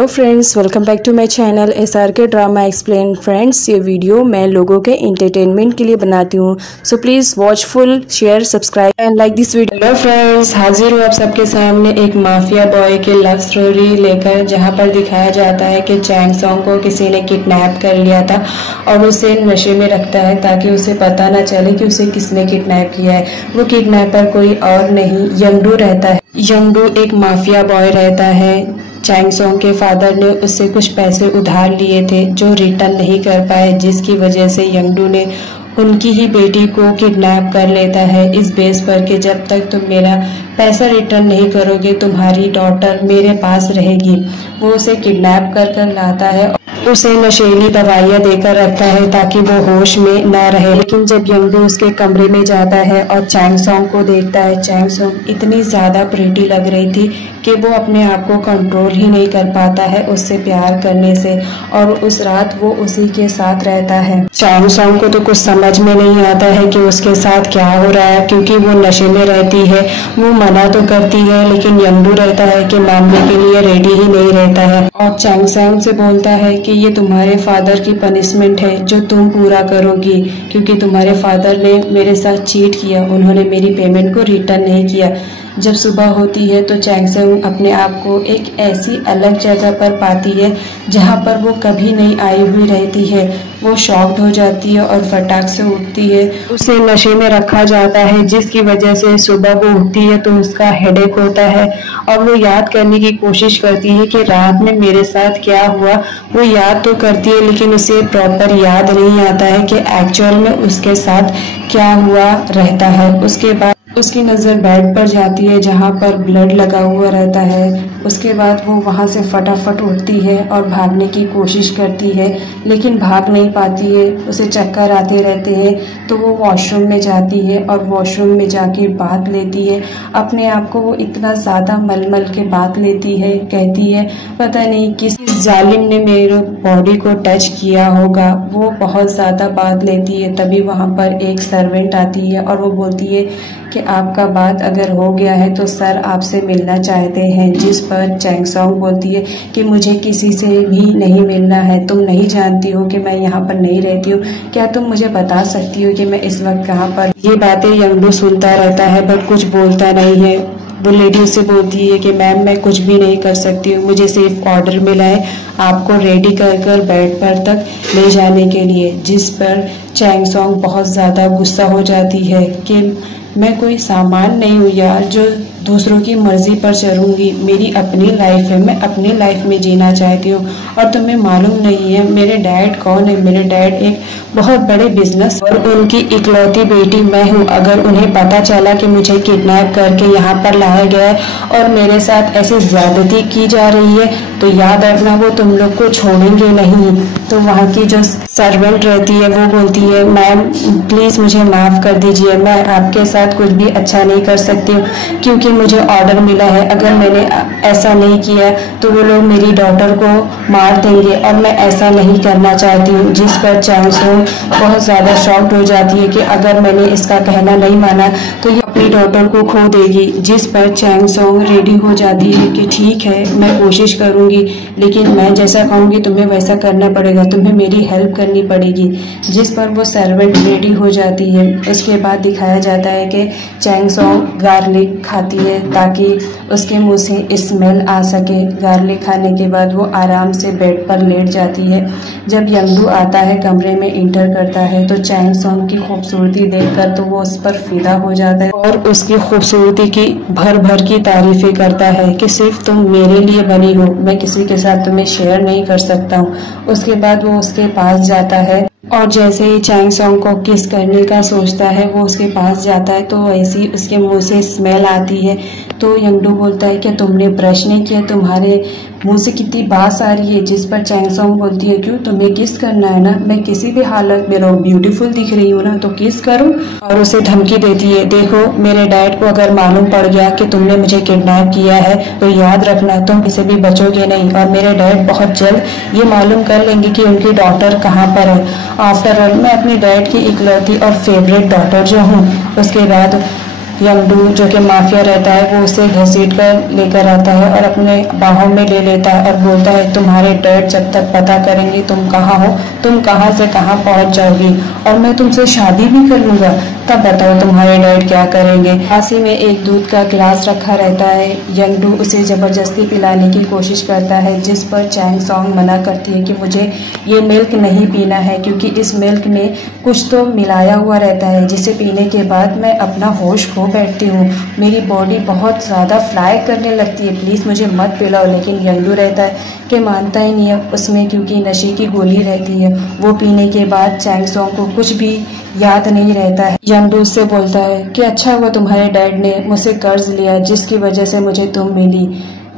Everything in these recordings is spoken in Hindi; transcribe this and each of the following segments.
Hello friends, welcome back to my channel SRK drama explain. Friends, ये वीडियो मैं लोगों के एंटरटेनमेंट के लिए बनाती हूँ, so please watch full, share, subscribe and like this video. Hello friends, हाजिर हूँ आप सबके सामने एक माफिया बॉय की लव स्टोरी लेकर, जहाँ पर दिखाया जाता है कि चैंग सॉन्ग को किसी ने किडनैप कर लिया था और उसे नशे में रखता है ताकि उसे पता ना चले कि उसे किसने किडनैप किया है। वो किडनैपर कोई और नहीं, यंगडू रहता है। यंगडू एक माफिया बॉय रहता है। चैंग सॉन्ग के फादर ने उससे कुछ पैसे उधार लिए थे जो रिटर्न नहीं कर पाए, जिसकी वजह से यंगडू ने उनकी ही बेटी को किडनैप कर लेता है इस बेस पर कि जब तक तुम मेरा पैसा रिटर्न नहीं करोगे तुम्हारी डॉटर मेरे पास रहेगी। वो उसे किडनैप कर लाता है, उसे नशीली दवाइयाँ देकर रखता है ताकि वो होश में न रहे। लेकिन जब यंगडू उसके कमरे में जाता है और चैंग सॉन्ग को देखता है, चैंग सॉन्ग इतनी ज़्यादा प्रीटी लग रही थी कि वो अपने आप को कंट्रोल ही नहीं कर पाता है उससे प्यार करने से, और उस रात वो उसी के साथ रहता है। चैंग सॉन्ग को तो कुछ समझ में नहीं आता है कि उसके साथ क्या हो रहा है, क्योंकि वो नशे में रहती है। वो मना तो करती है लेकिन यंगडू रहता है कि मानने के लिए रेडी ही नहीं रहता है और चैंग सॉन्ग से बोलता है कि ये तुम्हारे फादर की पनिशमेंट है जो तुम पूरा करोगी, क्योंकि तुम्हारे फादर ने मेरे साथ चीट किया, उन्होंने मेरी पेमेंट को रिटर्न नहीं किया। जब सुबह होती है तो चैंग सॉन्ग अपने आप को एक ऐसी अलग जगह पर पाती है जहां पर वो कभी नहीं आई हुई रहती है। वो शॉक्ड हो जाती है और फटाक से उठती है। उसे नशे में रखा जाता है जिसकी वजह से सुबह वो उठती है तो उसका हेडेक होता है और वो याद करने की कोशिश करती है कि रात में मेरे साथ क्या हुआ। वो याद तो करती है लेकिन उसे प्रॉपर याद नहीं आता है कि एक्चुअल में उसके साथ क्या हुआ रहता है। उसके बाद उसकी नज़र बेड पर जाती है जहाँ पर ब्लड लगा हुआ रहता है। उसके बाद वो वहाँ से फटाफट उठती है और भागने की कोशिश करती है लेकिन भाग नहीं पाती है, उसे चक्कर आते रहते हैं। तो वो वॉशरूम में जाती है और वॉशरूम में जाके बात लेती है अपने आप को। वो इतना ज़्यादा मल के बात लेती है, कहती है पता नहीं किस जालिम ने मेरे बॉडी को टच किया होगा। वो बहुत ज़्यादा बात लेती है। तभी वहाँ पर एक सर्वेंट आती है और वो बोलती है कि आपका बात अगर हो गया है तो सर आपसे मिलना चाहते हैं। जिस पर चैंग सॉन्ग बोलती है कि मुझे किसी से भी नहीं मिलना है, तुम नहीं जानती हो कि मैं यहाँ पर नहीं रहती हूँ, क्या तुम मुझे बता सकती हो कि मैं इस वक्त कहाँ पर। ये बातें यंगडू सुनता रहता है बट कुछ बोलता नहीं है। वो लेडी उससे बोलती है कि मैम मैं कुछ भी नहीं कर सकती हूँ, मुझे सिर्फ ऑर्डर मिला है आपको रेडी कर बेड पर तक ले जाने के लिए। जिस पर चैंग सॉन्ग बहुत ज़्यादा गुस्सा हो जाती है कि मैं कोई सामान नहीं हूँ यार जो दूसरों की मर्जी पर चलूँगी। मेरी अपनी लाइफ है, मैं अपनी लाइफ में जीना चाहती हूँ और तुम्हें मालूम नहीं है मेरे डैड कौन है। मेरे डैड एक बहुत बड़े बिजनेस और उनकी इकलौती बेटी मैं हूँ। अगर उन्हें पता चला कि मुझे किडनैप करके यहाँ पर लाया गया है और मेरे साथ ऐसी ज्यादती की जा रही है तो याद रखना वो तुम लोग को छोड़ेंगे नहीं। तो वहाँ की जो सर्वेंट रहती है वो बोलती है मैम प्लीज़ मुझे माफ़ कर दीजिए, मैं आपके साथ कुछ भी अच्छा नहीं कर सकती हूँ क्योंकि मुझे ऑर्डर मिला है। अगर मैंने ऐसा नहीं किया तो वो लोग मेरी डॉटर को मार देंगे और मैं ऐसा नहीं करना चाहती हूँ। जिस पर चैंग सॉन्ग बहुत ज़्यादा शॉक्ड हो जाती है कि अगर मैंने इसका कहना नहीं माना तो ये अपनी डॉटर को खो देगी। जिस पर चैंग सॉन्ग रेडी हो जाती है कि ठीक है मैं कोशिश करूँगी लेकिन मैं जैसा कहूँगी तुम्हें वैसा करना पड़ेगा, तुम्हें मेरी हेल्प करनी पड़ेगी। जिस पर वो सर्वेंट रेडी हो जाती है। उसके बाद दिखाया जाता है कि चैंग सॉन्ग गार्लिक खाती है ताकि उसके मुंह से स्मेल आ सके। गार्लिक खाने के बाद वो आराम से बेड पर लेट जाती है। जब यंगडू आता है कमरे में इंटर करता है तो चैंग सॉन्ग की खूबसूरती देखकर तो वो उस पर फिदा हो जाता है और उसकी खूबसूरती की भर भर की तारीफें करता है कि सिर्फ तुम मेरे लिए बनी हो, मैं किसी के साथ तुम्हें शेयर नहीं कर सकता हूँ। उसके बाद वो उसके पास जाता है और जैसे ही चैंग सॉन्ग को किस करने का सोचता है वो उसके पास जाता है तो वैसे ही उसके मुंह से स्मेल आती है। तो यंगडू बोलता है कि तुमने ब्रश नहीं किया, तुम्हारे मुंह से कितनी बास आ रही है। जिस पर चैंग सॉन्ग बोलती है क्यों तुम्हें किस करना है ना, मैं किसी भी हालत में रहूं ब्यूटीफुल दिख रही हूँ ना तो किस करूं। और उसे धमकी देती है देखो मेरे डैड को अगर मालूम पड़ गया कि तुमने मुझे किडनैप किया है तो याद रखना तुम किसी भी बचोगे नहीं और मेरे डैड बहुत जल्द ये मालूम कर लेंगे कि उनकी डॉटर कहाँ पर है। आफ्टर ऑल मैं अपनी डैड की इकलौती और फेवरेट डॉटर जो हूँ। उसके बाद यंगडू जो कि माफिया रहता है वो उसे घसीट कर लेकर आता है और अपने बाहों में ले लेता है और बोलता है तुम्हारे डैड जब तक पता करेंगे तुम कहाँ हो, तुम कहाँ से कहाँ पहुँच जाओगी और मैं तुमसे शादी भी कर लूँगा, तब बताओ तुम्हारे डैड क्या करेंगे। पास ही में एक दूध का गिलास रखा रहता है। यंगडू उसे ज़बरदस्ती पिलाने की कोशिश करता है, जिस पर चैंग सॉन्ग मना करती है कि मुझे ये मिल्क नहीं पीना है क्योंकि इस मिल्क में कुछ तो मिलाया हुआ रहता है जिसे पीने के बाद मैं अपना होश खो बैठती हूँ, मेरी बॉडी बहुत ज़्यादा फ्लाई करने लगती है, प्लीज़ मुझे मत पिलाओ। लेकिन यंगडू रहता है कि मानता ही नहीं है उसमें, क्योंकि नशे की गोली रहती है। वो पीने के बाद चैंग सॉन्ग को कुछ भी याद नहीं रहता है। यंगडू उससे बोलता है कि अच्छा हुआ तुम्हारे डैड ने मुझसे कर्ज लिया जिसकी वजह से मुझे तुम मिली,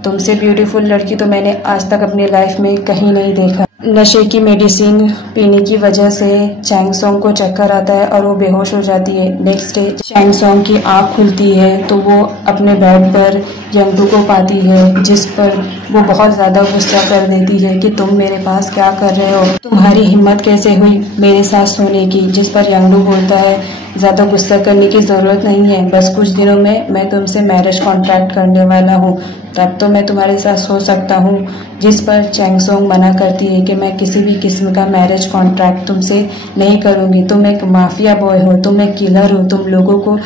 तुमसे ब्यूटीफुल लड़की तो मैंने आज तक अपनी लाइफ में कहीं नहीं देखा। नशे की मेडिसिन पीने की वजह से चैंग सॉन्ग को चक्कर आता है और वो बेहोश हो जाती है। नेक्स्ट डे चैंग सॉन्ग की आँख खुलती है तो वो अपने बेड पर यंगडू को पाती है, जिस पर वो बहुत ज़्यादा गुस्सा कर देती है कि तुम मेरे पास क्या कर रहे हो, तुम्हारी हिम्मत कैसे हुई मेरे साथ सोने की। जिस पर यंगडू बोलता है ज़्यादा गुस्सा करने की ज़रूरत नहीं है, बस कुछ दिनों में मैं तुमसे मैरिज कॉन्ट्रैक्ट करने वाला हूँ, तब तो मैं तुम्हारे साथ सो सकता हूँ। जिस पर चैंग सॉन्ग मना करती है कि मैं किसी भी किस्म का मैरिज कॉन्ट्रैक्ट तुमसे नहीं करूँगी, तुम एक माफिया बॉय हो, तुम एक किलर हो, तुम लोगों को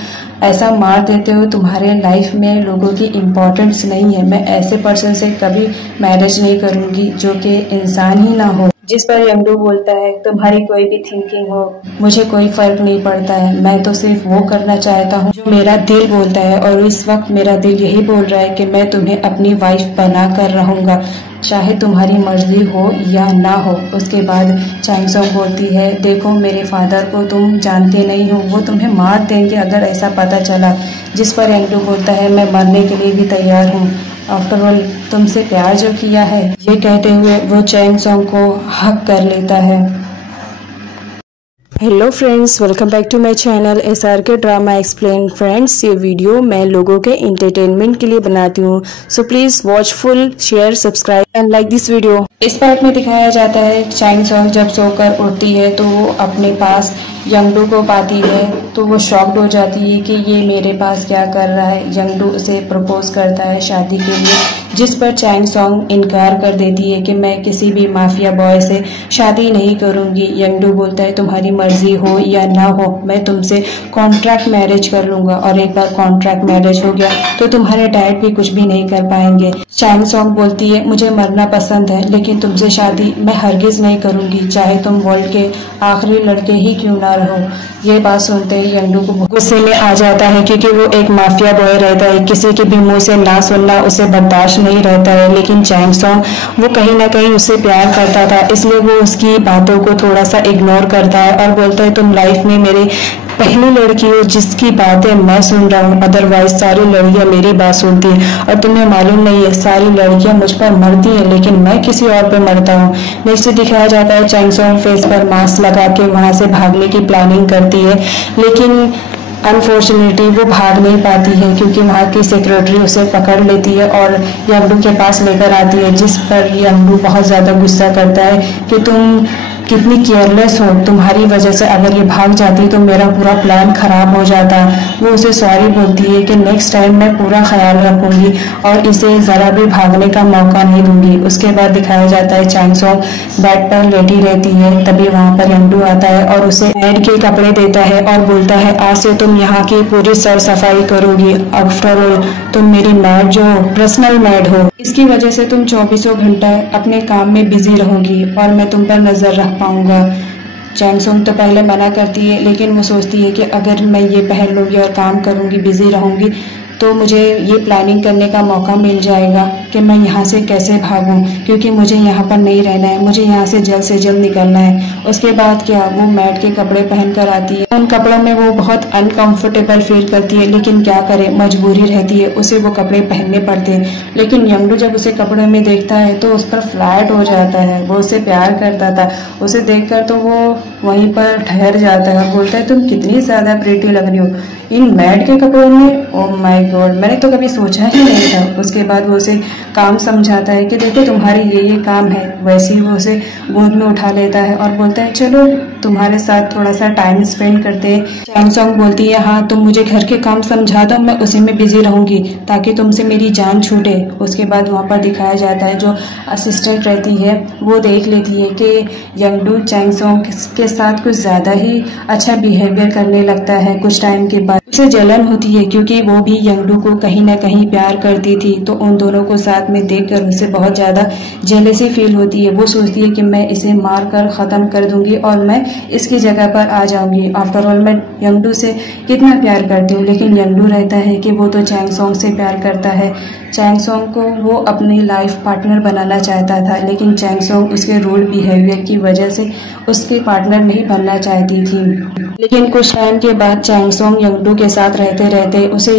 ऐसा मार देते हो, तुम्हारे लाइफ में लोगों की इम्पोर्टेंस नहीं है, मैं ऐसे पर्सन से कभी मैरिज नहीं करूँगी जो कि इंसान ही ना हो। जिस पर यंगडू बोलता है तुम्हारी कोई भी थिंकिंग हो मुझे कोई फर्क नहीं पड़ता है, मैं तो सिर्फ वो करना चाहता हूँ जो मेरा दिल बोलता है और इस वक्त मेरा दिल यही बोल रहा है कि मैं तुम्हें अपनी वाइफ बना कर रहूँगा, चाहे तुम्हारी मर्जी हो या ना हो। उसके बाद चैंग सॉन्ग बोलती है देखो मेरे फादर को तुम जानते नहीं हो, वो तुम्हें मार देंगे अगर ऐसा पता चला। जिस पर यंगडू बोलता है मैं मरने के लिए भी तैयार हूँ, आफ्टर ऑल तुमसे प्यार जो किया है। ये कहते हुए वो चैंग सॉन्ग को हक कर लेता है। Hello friends, welcome back to my channel SRK drama explain. Friends, ये वीडियो मैं लोगों के एंटरटेनमेंट के लिए बनाती हूँ, so please watch full, share, subscribe and like this video. इस पार्ट में दिखाया जाता है चैंग सॉन्ग जब सोकर उठती है तो वो अपने पास यंगडू को पाती है तो वो शॉक्ड हो जाती है कि ये मेरे पास क्या कर रहा है। यंगडू उसे प्रपोज करता है शादी के लिए, जिस पर चैंग सॉन्ग इनकार कर देती है कि मैं किसी भी माफिया बॉय से शादी नहीं करूँगी। यंगडू बोलता है तुम्हारी मर्जी हो या ना हो, मैं तुमसे कॉन्ट्रैक्ट मैरिज कर लूँगा और एक बार कॉन्ट्रैक्ट मैरिज हो गया तो तुम्हारे डैड भी कुछ भी नहीं कर पाएंगे। चैंग सॉन्ग बोलती है मुझे मरना पसंद है लेकिन तुमसे शादी मैं हरगिज़ नहीं करूँगी, चाहे तुम वर्ल्ड के आखिरी लड़के ही क्यों ना रहो। ये बात सुनते ही यंगडू को गुस्से में आ जाता है क्योंकि वो एक माफिया बॉय रहता है, किसी के भी मुंह से ना सुनना उसे बर्दाश्त नहीं रहता है। लेकिन चैंग सॉन्ग वो कहीं ना कहीं उससे प्यार करता था, इसलिए वो उसकी बातों को थोड़ा सा इग्नोर करता है और बोलता है तुम लाइफ में मेरे पहली लड़की हो जिसकी बातें मैं सुन रहा हूँ, अदरवाइज सारी लड़कियां मेरी बात सुनती हैं और तुम्हें मालूम नहीं है सारी लड़कियां मुझ पर मरती हैं लेकिन मैं किसी और पे मरता हूँ। नेक्स्ट दिखाया जाता है चैंग सॉन्ग फेस पर मास्क लगा के वहां से भागने की प्लानिंग करती है, लेकिन अनफॉर्चुनेटली वो भाग नहीं पाती है क्योंकि वहाँ की सेक्रेटरी उसे पकड़ लेती है और यंगडू के पास लेकर आती है। जिस पर यंगडू बहुत ज़्यादा गुस्सा करता है कि तुम कितनी केयरलेस हो, तुम्हारी वजह से अगर ये भाग जाती तो मेरा पूरा प्लान खराब हो जाता। वो उसे सॉरी बोलती है कि नेक्स्ट टाइम मैं पूरा ख्याल रखूंगी और इसे ज़रा भी भागने का मौका नहीं दूंगी। उसके बाद दिखाया जाता है चैंग सॉन्ग बेड पर लेटी रहती है, तभी वहाँ पर यंगडू आता है और उसे मैड के कपड़े देता है और बोलता है आज से तुम यहाँ की पूरी सर सफाई करोगी, आफ्टर ऑल तुम मेरी मैड जो पर्सनल मैड हो, इसकी वजह से तुम 24 घंटा अपने काम में बिजी रहोगी और मैं तुम पर नजर रख पाऊंगा। चैंग सॉन्ग तो पहले मना करती है लेकिन वो सोचती है कि अगर मैं ये पहन लूँगी और काम करूँगी, बिजी रहूँगी तो मुझे ये प्लानिंग करने का मौका मिल जाएगा कि मैं यहाँ से कैसे भागूं, क्योंकि मुझे यहाँ पर नहीं रहना है, मुझे यहाँ से जल्द निकलना है। उसके बाद क्या वो मैट के कपड़े पहन कर आती है, उन कपड़ों में वो बहुत अनकंफर्टेबल फील करती है लेकिन क्या करे, मजबूरी रहती है, उसे वो कपड़े पहनने पड़ते हैं। लेकिन यंगडू जब उसे कपड़े में देखता है तो उस पर फ्लैट हो जाता है, वो उसे प्यार करता था, उसे देखकर तो वो वहीं पर ठहर जाता है, बोलता है तुम कितनी ज़्यादा प्रीटी लग रही हो इन मैड के कपड़ों में। ओह माय गॉड, मैंने तो कभी सोचा ही नहीं था। उसके बाद वो उसे काम समझाता है कि देखो तुम्हारे ये काम है। वैसे ही वो उसे गोद में उठा लेता है और बोलता है चलो तुम्हारे साथ थोड़ा सा टाइम स्पेंड करते हैं। चैंग सॉन्ग बोलती है हाँ तुम मुझे घर के काम समझा दो, मैं उसी में बिजी रहूंगी ताकि तुमसे मेरी जान छूटे। उसके बाद वहाँ पर दिखाया जाता है जो असिस्टेंट रहती है वो देख लेती है कि यंगडू चैंग सॉन्ग के साथ कुछ ज़्यादा ही अच्छा बिहेवियर करने लगता है। कुछ टाइम के बाद उसे जलन होती है क्योंकि वो भी यंगडू को कहीं ना कहीं प्यार करती थी, तो उन दोनों को साथ में देखकर उसे बहुत ज़्यादा जेलसी फील होती है। वो सोचती है कि मैं इसे मार कर ख़त्म कर दूंगी और मैं इसकी जगह पर आ जाऊंगी। आफ्टर ऑल मैं यंगडू से कितना प्यार करती हूँ, लेकिन यंगडू रहता है कि वो तो चैंग सॉन्ग से प्यार करता है। चैंग सॉन्ग को वो अपनी लाइफ पार्टनर बनाना चाहता था, लेकिन चैंग सॉन्ग उसके रूड बिहेवियर की वजह से उसके पार्टनर नहीं बनना चाहती थी। लेकिन कुछ टाइम के बाद चैंग सॉन्ग यंगडू के साथ रहते रहते उसे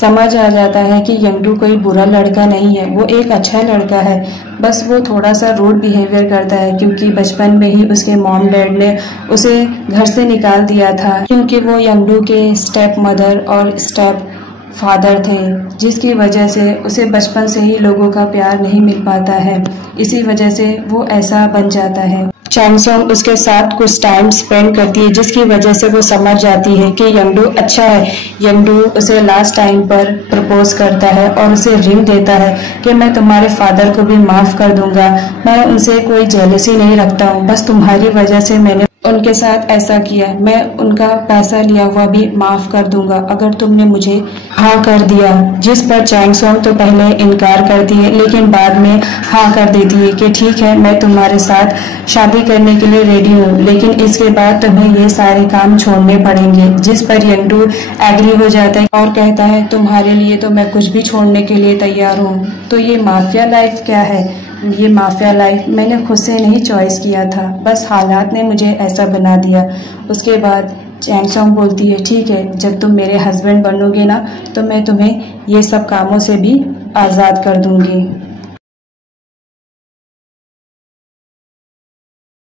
समझ आ जाता है कि यंगडू कोई बुरा लड़का नहीं है, वो एक अच्छा लड़का है। बस वो थोड़ा सा रूड बिहेवियर करता है क्योंकि बचपन में ही उसके मॉम डैड ने उसे घर से निकाल दिया था क्योंकि वो यंगडू के स्टेप मदर और स्टेप फादर थे, जिसकी वजह से उसे बचपन से ही लोगों का प्यार नहीं मिल पाता है। इसी वजह से वो ऐसा बन जाता है। चैंग सॉन्ग उसके साथ कुछ टाइम स्पेंड करती है जिसकी वजह से वो समझ जाती है कि यंगडू अच्छा है। यंगडू उसे लास्ट टाइम पर प्रपोज करता है और उसे रिंग देता है कि मैं तुम्हारे फादर को भी माफ़ कर दूंगा, मैं उनसे कोई जेलसी नहीं रखता हूँ, बस तुम्हारी वजह से मैंने उनके साथ ऐसा किया, मैं उनका पैसा लिया हुआ भी माफ़ कर दूंगा अगर तुमने मुझे हाँ कर दिया। जिस पर चैंग सॉन्ग तो पहले इनकार करती है लेकिन बाद में हाँ कर देती है कि ठीक है मैं तुम्हारे साथ शादी करने के लिए रेडी हूँ, लेकिन इसके बाद तुम्हें ये सारे काम छोड़ने पड़ेंगे। जिस पर यंगडू एग्री हो जाता है और कहता है तुम्हारे लिए तो मैं कुछ भी छोड़ने के लिए तैयार हूँ। तो ये माफिया लाइफ क्या है? ये माफिया लाइफ मैंने खुद से नहीं चॉइस किया था, बस हालात ने मुझे ऐसा बना दिया। उसके बाद चैंग सॉन्ग बोलती है ठीक है जब तुम मेरे हस्बैंड बनोगे ना तो मैं तुम्हें ये सब कामों से भी आज़ाद कर दूंगी।